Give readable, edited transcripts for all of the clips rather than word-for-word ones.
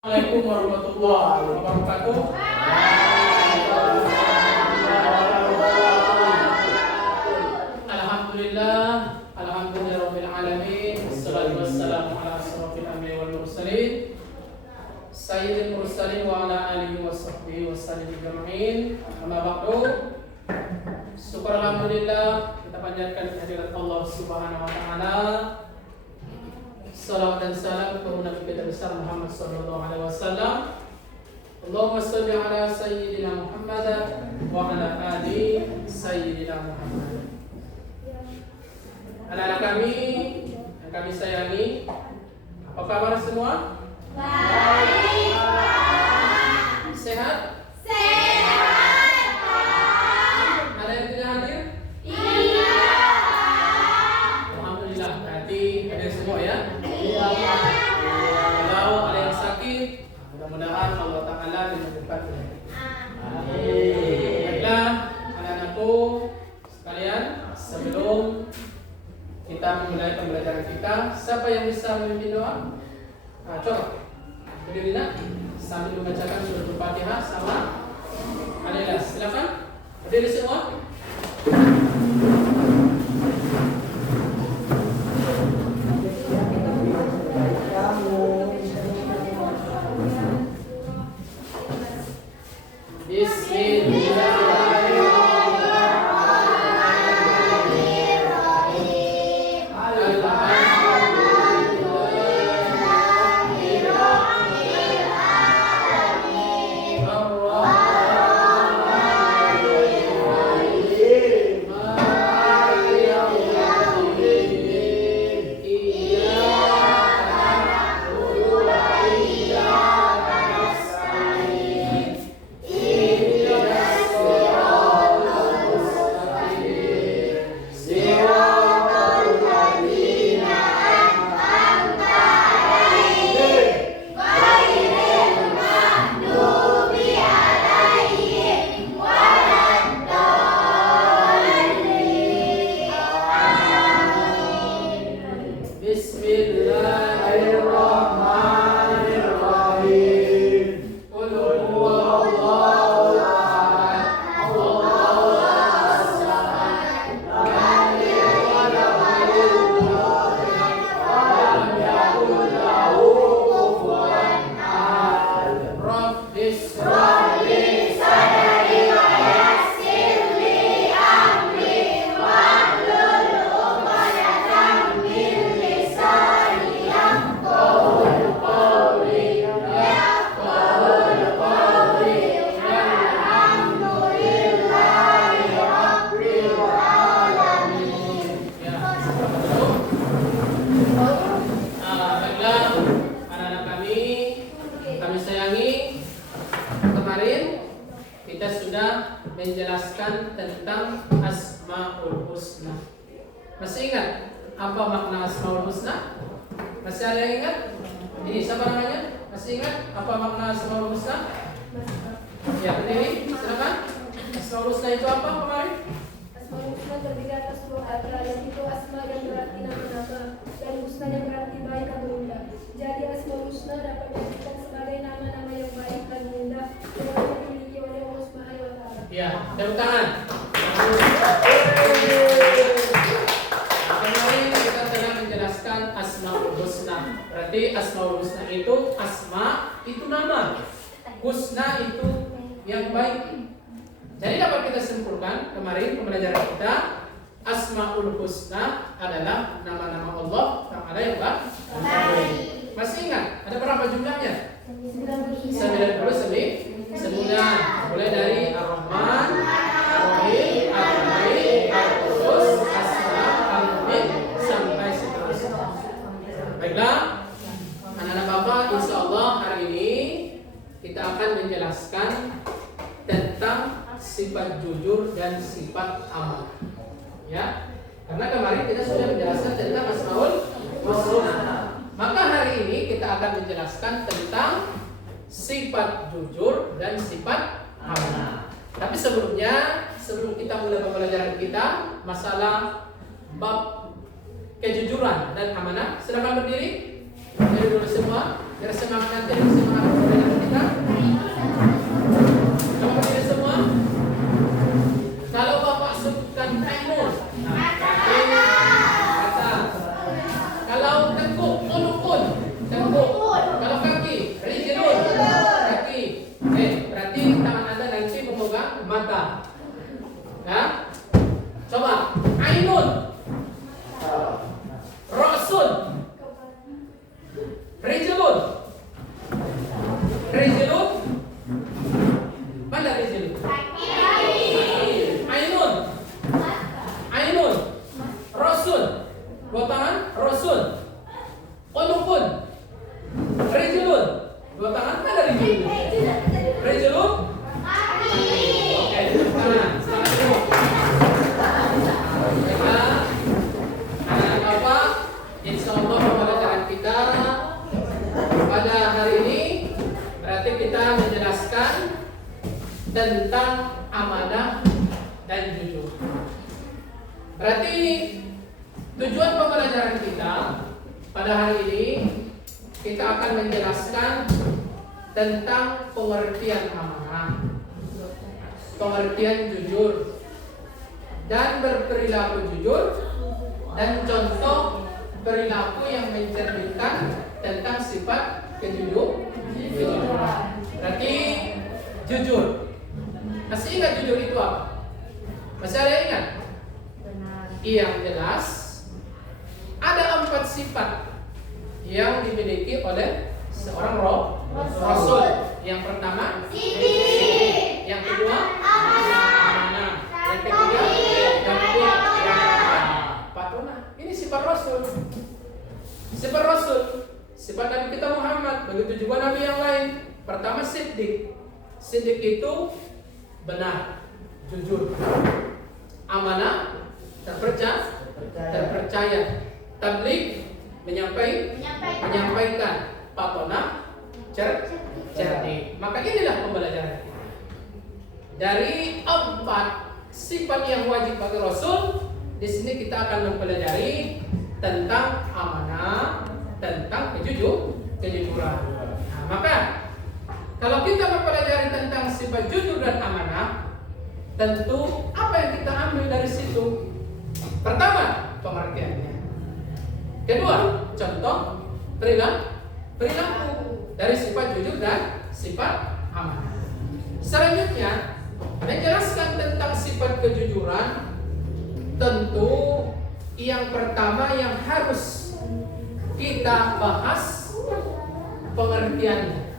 Assalamualaikum warahmatullahi wabarakatuh. Alhamdulillahirabbil alamin. Wassalatu wassalamu ala asyrofil anbiya'i wal mursalin sayyidil mursalin wa ala alihi washabbihi wasallim ajma'in. Amma ba'du. Syukur alhamdulillah kita panjatkan kehadirat Allah Subhanahu wa taala. Salawat dan salam kepada Nabi kita besar Muhammad sallallahu alaihi wasallam. Allahumma shalli ala sayyidina Muhammad wa ala ali sayyidina Muhammad. Anak-anak kami yang kami sayangi, apa kabar semua? Baik, Pak. Sehat? Sehat, Pak. Ada yang tidak hadir? Iya, Pak. Alhamdulillah, berarti hadir semua ya? Iya. Kalau ada yang sakit, mudah-mudahan Allah Ta'ala menyembuhkan. Baiklah, anak-anakku sekalian, sebelum kita memulai pembelajaran kita, siapa yang bisa memimpin doa? Nah, coba berdiri nak sambil membacakan surat Al-Fatihah sama Al-Ikhlas. Silakan berdiri semua. Menjelaskan tentang Asmaul Husna. Masih ingat apa makna Asmaul Husna? Masih ada yang ingat? Ini siapa namanya? Masih ingat apa makna Asmaul Husna? Ya, berdiri, silakan. Asmaul Husna itu apa kemarin? Asmaul Husna terdiri atas dua kata, yaitu asma yang berarti nama-nama dan husna yang berarti baik atau indah. Jadi Asmaul Husna dapat diartikan sebagai nama-nama yang baik dan indah yang dimiliki oleh Allah Subhanahu wa taala. Ya, tepuk tangan. Kemarin kita telah menjelaskan Asmaul Husna. Berarti Asmaul Husna itu asma itu nama, husna itu yang baik. Jadi dapat kita simpulkan kemarin pembelajaran kita, Asmaul Husna adalah nama-nama Allah Ta'ala yang baik. Masih ingat? Ada berapa jumlahnya? 99. Mulai dari Ar-Rahman, Ar-Rahim, Ar-Rahim, Ar-Qudus, As-Salam, Al-Mu'min sampai seterusnya. Baiklah, anak-anak Bapak, insya Allah hari ini kita akan menjelaskan tentang sifat jujur dan sifat amanah. Ya, karena kemarin kita sudah menjelaskan tentang Asmaul Husna. Maka hari ini kita akan menjelaskan tentang sifat jujur dan sifat amanah. Tapi sebelumnya, sebelum kita mulai pembelajaran kita masalah bab kejujuran dan amanah, silakan berdiri. Berdiri dulu semua, biar semangat nanti semangat. Resolute. Mana resolute? Ainun. Ainun. Rasul. Dua tangan. Rasul. Qulubun. Resolute. Dua tangan. Mana resolute? Resolute. Oke, tangan. Tangan dulu. Baiklah. Anak-anak, insya Allah pembelajaran kita pada hari ini berarti kita menjelaskan tentang amanah dan jujur. Berarti tujuan pembelajaran kita pada hari ini kita akan menjelaskan tentang pengertian amanah, pengertian jujur, dan berperilaku jujur, dan contoh perilaku yang mencerminkan tentang sifat kejujuran. Berarti jujur. Masih ingat jujur itu apa? Masih ada ingat? Yang jelas ada 4 sifat yang dimiliki oleh seorang Rasul. Yang pertama, Sidik. yang kedua, Amanah. yang ketiga, yang keempat, patronah. Ini sifat Rasul. Sifat Rasul, sifat Nabi kita Muhammad. Begitu juga Nabi yang lain. Pertama, siddiq. Siddiq itu benar, jujur. Amanah, terpercaya. Tabligh, menyampaikan. Patronah, cerdik. Maka inilah pembelajaran kita. Dari 4 sifat yang wajib bagi Rasul, di sini kita akan mempelajari tentang amanah, tentang kejujuran. Nah, maka kalau kita mempelajari tentang sifat jujur dan amanah, tentu apa yang kita ambil dari situ? Pertama, pengertiannya. Kedua, contoh perilaku dari sifat jujur dan sifat amanah. Selanjutnya, menjelaskan tentang sifat kejujuran, tentu yang pertama yang harus kita bahas pengertiannya.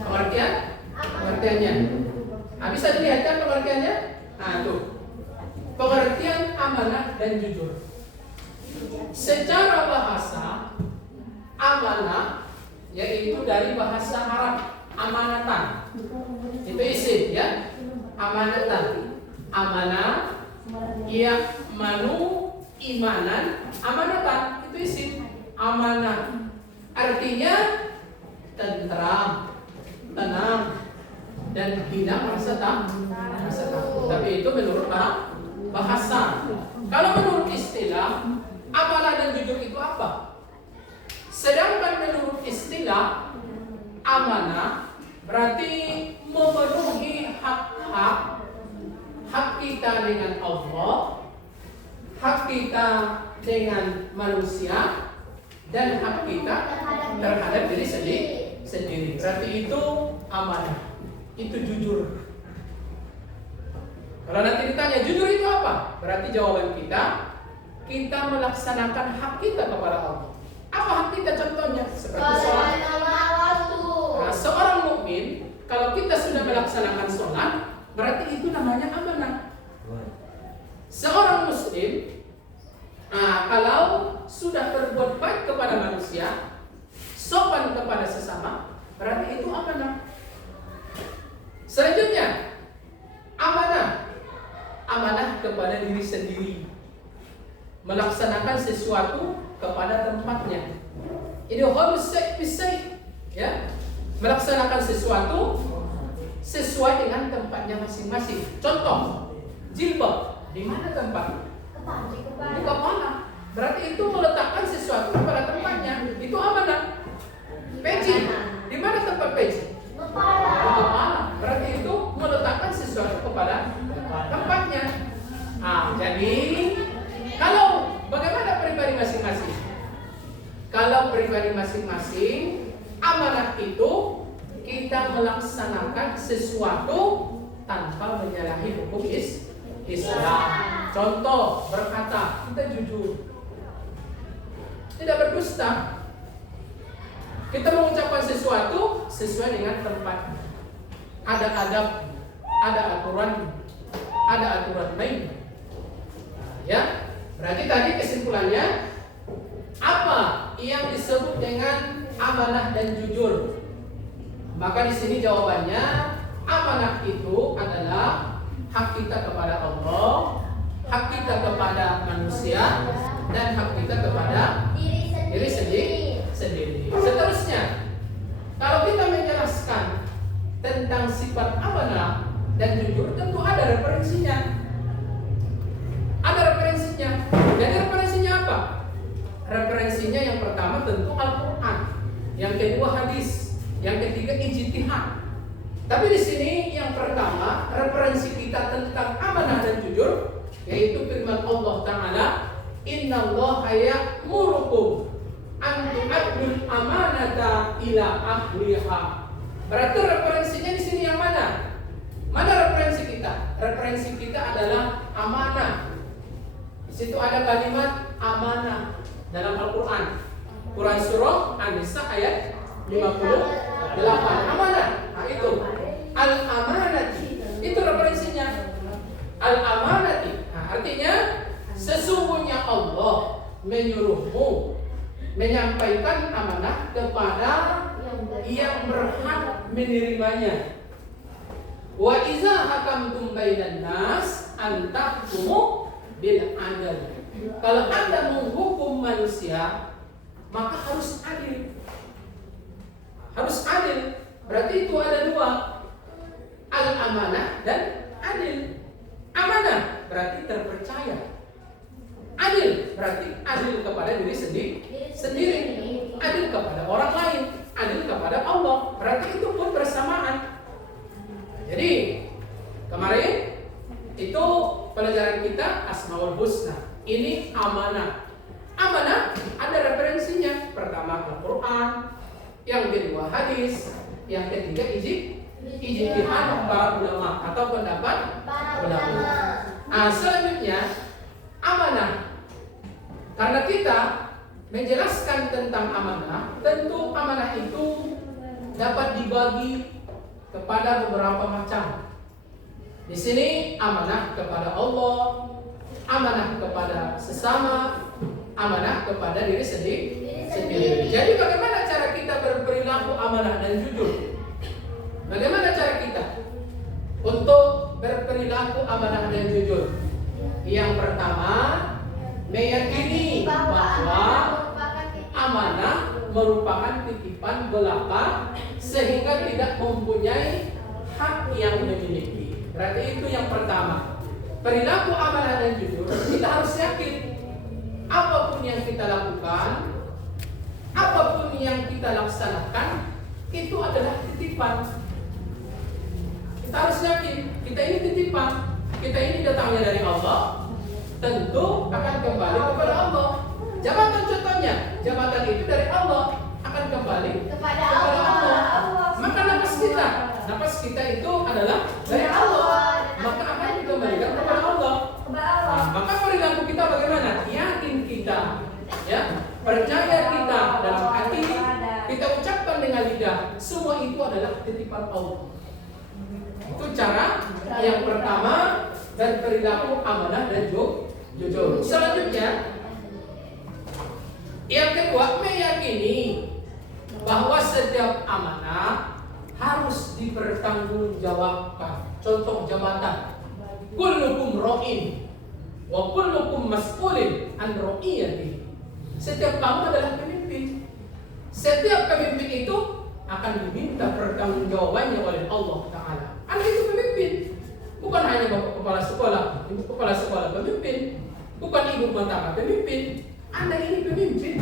Pengertiannya. Nah, bisa dilihat kan pengertiannya? Nah, tuh. Pengertian amanah dan jujur. Secara bahasa, amanah yaitu dari bahasa Arab amanatan. Itu isim ya. Amanatan. Amanah ya manu imanan, amanatan itu isim. Amanah artinya tentram, tenang, dan hilang rasa takut. Tapi itu menurut bahasa. Kalau menurut istilah, amanah dan jujur itu apa? Sedangkan menurut istilah, amanah berarti memenuhi hak kita dengan Allah, hak kita dengan manusia, dan hak kita terhadap diri sendiri. Berarti itu amanah, itu jujur. Kalau nanti ditanya jujur itu apa? Berarti jawaban kita melaksanakan hak kita kepada Allah. Apa hak kita contohnya? Seperti sholat. Nah, seorang mukmin kalau kita sudah melaksanakan sholat, berarti itu namanya amanah. Seorang muslim, kalau sudah berbuat baik kepada manusia, sopan kepada sesama, berarti itu amanah. Selanjutnya, amanah kepada diri sendiri, melaksanakan sesuatu kepada tempatnya. Ini harus ya, melaksanakan sesuatu sesuai dengan tempatnya masing-masing. Contoh, jilbab di mana tempatnya? Di kepala. Berarti itu meletakkan sesuatu pada tempatnya. Itu amanah. Peci, di mana tempat peci? Di kepala. Berarti itu meletakkan sesuatu kepada tempatnya. Jadi kalau bagaimana pribadi masing-masing? Kalau pribadi masing-masing, amanah itu kita melaksanakan sesuatu tanpa menyalahi hukum Islam. Contoh, berkata, kita jujur, tidak berdusta. Kita mengucapkan sesuatu sesuai dengan tempat. Ada adab, ada aturan main. Ya, berarti tadi kesimpulannya apa yang disebut dengan amanah dan jujur? Maka di sini jawabannya, amanah itu adalah hak kita kepada Allah, hak kita kepada manusia, dan hak kita kepada diri sendiri. Seterusnya, kalau kita menjelaskan tentang sifat amanah dan jujur, tentu ada referensinya. Jadi referensinya apa? Referensinya yang pertama tentu Al-Quran, yang kedua hadis, yang ketiga ijtihad. Tapi di sini yang pertama referensi kita tentang amanah dan jujur, yaitu firman Allah Ta'ala, Innallaha ya'murukum an tu'addul amanata ila ahliha. Berarti referensinya di sini yang mana? Mana referensi kita? Referensi kita adalah amanah. Di situ ada kalimat amanah dalam Al-Quran. Quran surah An-Nisa ayat 58. Amanah. Nah, itu al-amanati. Itu referensinya. Al-amanati. Nah, artinya sesungguhnya Allah menyuruhmu menyampaikan amanah kepada yang berhak menerimanya. Wa iza hakamtum bainan nas an tahkumu bil adl. Kalau Anda menghukum manusia, maka harus adil. Harus adil. Berarti itu ada dua, al-amanah dan adil. Amanah berarti terpercaya. Adil berarti adil kepada diri sendiri. Adil kepada orang lain, adil kepada Allah. Berarti itu pun bersamaan. Jadi kemarin itu pelajaran kita Asmaul Husna. Ini amanah. Amanah ada referensinya. Pertama Al-Quran, yang kedua hadis, yang ketiga ijtihad para ulama atau pendapat ulama. Selanjutnya amanah. Karena kita menjelaskan tentang amanah, tentu amanah itu dapat dibagi kepada beberapa macam. Di sini amanah kepada Allah, amanah kepada sesama, amanah kepada diri sendiri. Jadi bagaimana cara kita berperilaku amanah dan jujur? Bagaimana cara kita untuk berperilaku amanah dan jujur? Yang pertama, meyakini bahwa amanah merupakan titipan belaka sehingga tidak mempunyai hak yang dimiliki. Berarti itu yang pertama. Perilaku amanah dan jujur, kita harus yakin apapun yang kita lakukan, apapun yang kita laksanakan, itu adalah titipan. Kita harus yakin, kita ini titipan, kita ini datangnya dari Allah, tentu akan kembali kepada Allah. Jabatan contohnya, jabatan itu dari Allah, akan kembali kepada Allah. Maka nafas kita itu adalah dari Allah, maka akan dikembalikan kepada Allah. Maka perilaku kita bagaimana? Yakin kita, ya, percaya kita dalam hati, kita ucapkan dengan lidah, semua itu adalah titipan Allah. Itu cara yang pertama dan perilaku amanah dan jujur. Selanjutnya, yang kedua, meyakini bahwa setiap amanah harus dipertanggungjawabkan. Contoh jabatan, kullukum ra'in wa kullukum mas'ulin an ra'iyati. Setiap kamu adalah pemimpin. Setiap pemimpin itu akan diminta pertanggungjawabannya oleh Allah Ta'ala. Anda itu pemimpin, bukan hanya bapak kepala sekolah, ibu kepala sekolah pemimpin, bukan ibu rumah tangga pemimpin. Anda ini pemimpin,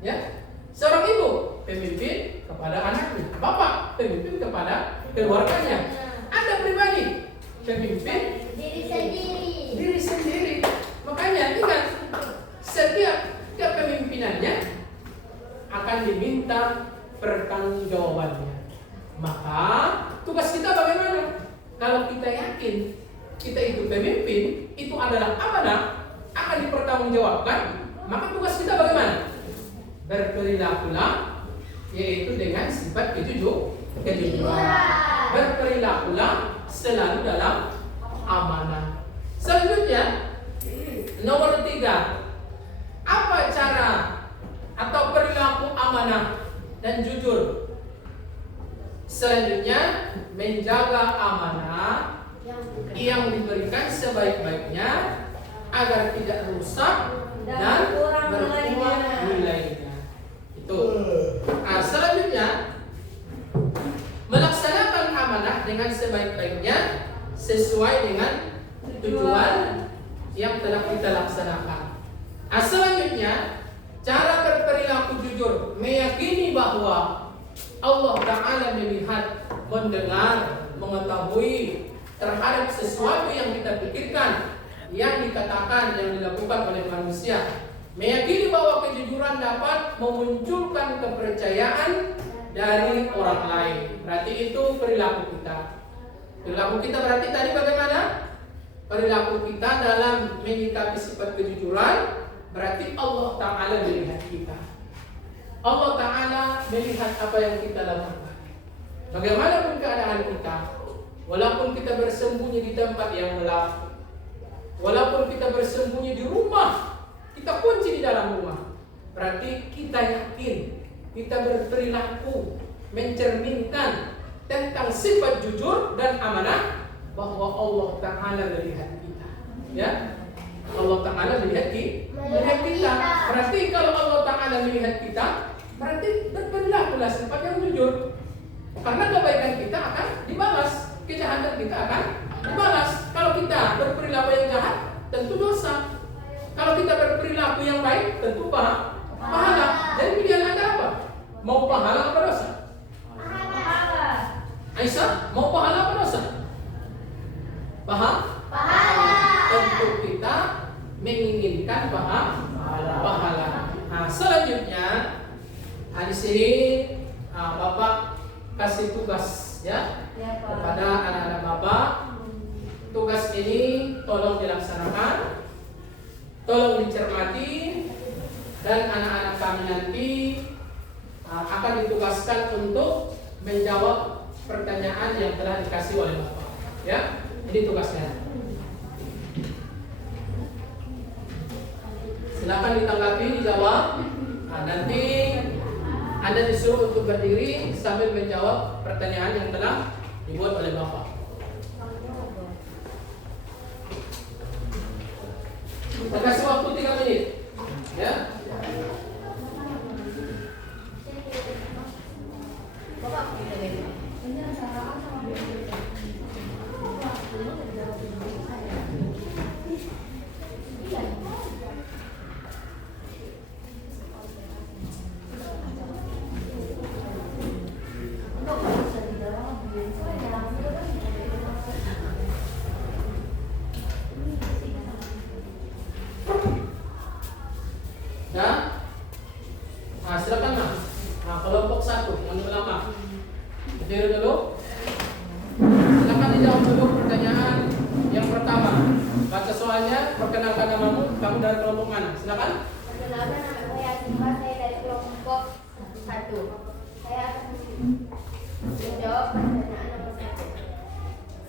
ya. Seorang ibu pemimpin kepada anaknya, bapak pemimpin kepada keluarganya. Anda pribadi pemimpin diri sendiri. Makanya ingat, setiap kepemimpinannya akan diminta pertanggungjawabannya. Maka tugas kita bagaimana? Kalau kita yakin kita itu pemimpin, itu adalah amanah, akan dipertanggungjawabkan, maka tugas kita bagaimana? Berperilakulah, yaitu dengan sifat kejujuran. Berperilakulah selalu dalam amanah. Selanjutnya, nomor 3. Apa cara atau perilaku amanah dan jujur? Selanjutnya, menjaga amanah yang diberikan sebaik-baiknya agar tidak rusak dan berkurang nilainya. Itu. Selanjutnya, melaksanakan amanah dengan sebaik-baiknya sesuai dengan tujuan yang telah kita laksanakan. Selanjutnya, cara berperilaku jujur, meyakini bahwa Allah Ta'ala melihat, mendengar, mengetahui terhadap sesuatu yang kita pikirkan, yang dikatakan, yang dilakukan oleh manusia. Meyakini bahwa kejujuran dapat memunculkan kepercayaan dari orang lain. Berarti itu perilaku kita. Perilaku kita berarti tadi bagaimana? Perilaku kita dalam menyikapi sifat kejujuran, berarti Allah Ta'ala melihat kita. Allah Ta'ala melihat apa yang kita lakukan. Bagaimanapun keadaan kita, walaupun kita bersembunyi di tempat yang gelap, walaupun kita bersembunyi di rumah, kita kunci di dalam rumah, berarti kita yakin, kita berperilaku mencerminkan tentang sifat jujur dan amanah bahwa Allah Ta'ala melihat kita. Ya, Allah Ta'ala melihat kita. Berarti kalau Allah Ta'ala melihat kita, berarti berperilakulah sifat yang jujur. Karena kebaikan kita akan dibalas, kejahatan kita akan dibalas. Kalau kita berperilaku yang jahat, tentu dosa. Kalau kita berperilaku yang baik, tentu pahala. Jadi pilihan Anda apa? Mau pahala apa dosa? Pahala. Aisyah, mau pahala apa dosa? Pahala. Tentu kita menginginkan pahala. Nah, selanjutnya, di sini Bapak kasih tugas ya kepada anak-anak Bapak. Tugas ini tolong dilaksanakan, tolong dicermati, dan anak-anak kami nanti akan ditugaskan untuk menjawab pertanyaan yang telah dikasih oleh Bapak. Ya, ini tugasnya. Silakan ditanggapi, dijawab. Nanti Anda disuruh untuk berdiri sambil menjawab pertanyaan yang telah dibuat oleh Bapak. Kita kasih waktu 3 menit. Ya. Silakan Mas. Kelompok 1 yang di belakang. Berdiri dulu. Silakan dijawab dulu pertanyaan yang pertama. Baca soalnya, perkenalkan namamu, kamu dari kelompok mana? Silakan. Perkenalkan, nama saya Asifa, saya dari kelompok 1. Saya akan menjawab pertanyaan nomor 1.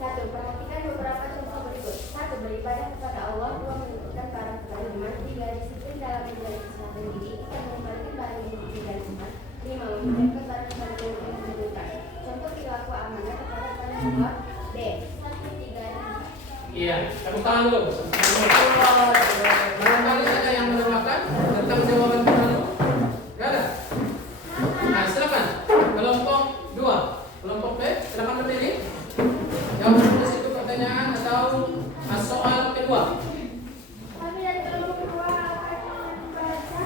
1. Perhatikan beberapa contoh berikut. 1. Beribadah kepada Allah. 2. Menunjukkan barang kepada iman. 3. Disiplin dalam menjalani kesehatan diri. 4. Mengembalikan barang yang ditinggal iman. 5. Membiarkan barang kepada yang membutuhkan. Contoh perilaku amanah kepada para nomor B. 1, 3, 5. Iya, tepuk tangan dulu. Barangkali ada yang menambahkan tentang jawaban kamu? Gak ada? Nah, silakan. Kelompok 2. Kelompok B, silakan berdiri. Jawab di situ pertanyaan atau soal kedua. Kami dari kelompok kedua akan membaca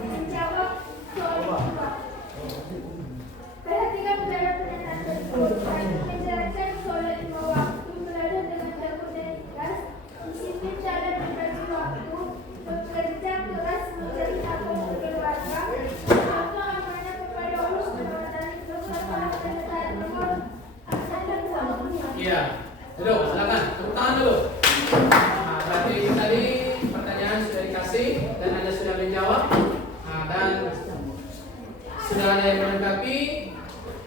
menjawab soal kedua. Perhatikan pernyataan tersebut. Menjalankan sholat 5 waktu, belajar dengan tekun dan ikhlas, disiplin dalam membagi waktu, bekerja keras menjadi anggota keluarga, menjaga amanah kepada Allah SWT, bersabar dan taat nomor Iya. Dulu, silakan. Tepuk tangan dulu. Nah, berarti tadi pertanyaan sudah dikasih dan Anda sudah menjawab. Dan sudah ada yang melengkapi.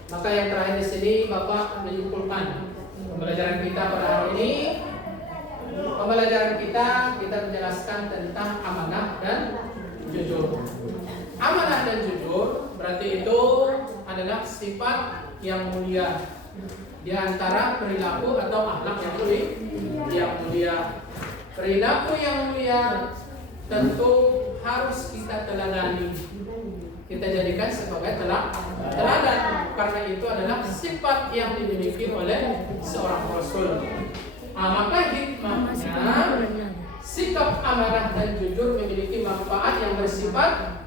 Maka yang terakhir di sini Bapak menyimpulkan pembelajaran kita pada hari ini. Pembelajaran kita menjelaskan tentang amanah dan jujur. Amanah dan jujur berarti itu adalah sifat yang mulia di antara perilaku atau akhlak yang mulia. Perilaku yang mulia tentu harus kita teladani. Kita jadikan sebagai teladan karena itu adalah sifat yang dimiliki oleh seorang rasul. Maka hikmahnya sikap amanah dan jujur memiliki manfaat yang bersifat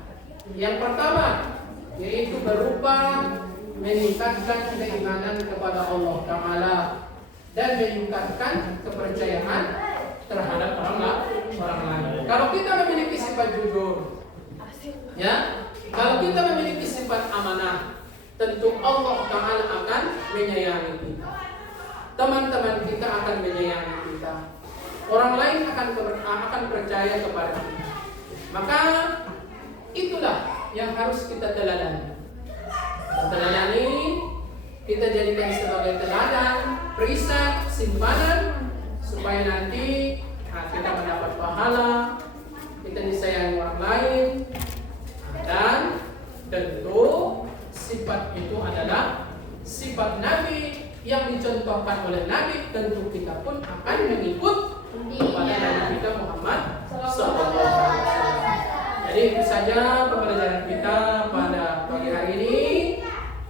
yang pertama, yaitu berupa meningkatkan keimanan kepada Allah Ta'ala dan meningkatkan kepercayaan terhadap orang lain. Kalau kita memiliki sifat jujur, ya, kalau kita memiliki sifat amanah, tentu Allah Ta'ala akan menyayangi kita. Teman-teman kita akan menyayangi kita. Orang lain akan percaya kepada kita. Maka itulah yang harus kita teladani. Teladani kita jadikan sebagai teladan, perisai, simpanan supaya nanti kita mendapat pahala, kita disayangi orang lain, dan tentu sifat itu adalah sifat Nabi yang dicontohkan oleh Nabi. Tentu kita pun akan mengikut kepada Nabi kita Muhammad SAW. Jadi itu saja pembelajaran kita pada pagi hari ini.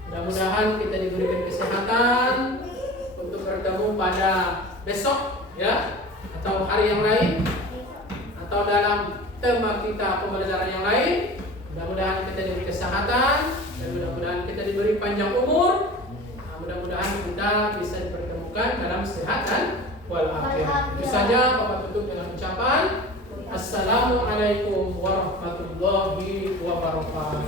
Mudah-mudahan kita diberikan kesehatan untuk bertemu pada besok, ya, atau hari yang lain, atau dalam tema kita pembelajaran yang lain. Mudah-mudahan kita diberi kesehatan dan mudah-mudahan kita diberi panjang umur. Mudah-mudahan kita bisa dipertemukan dalam sehat dan walafiat. Itu saja Bapak tutup dengan ucapan Assalamualaikum warahmatullahi wabarakatuh.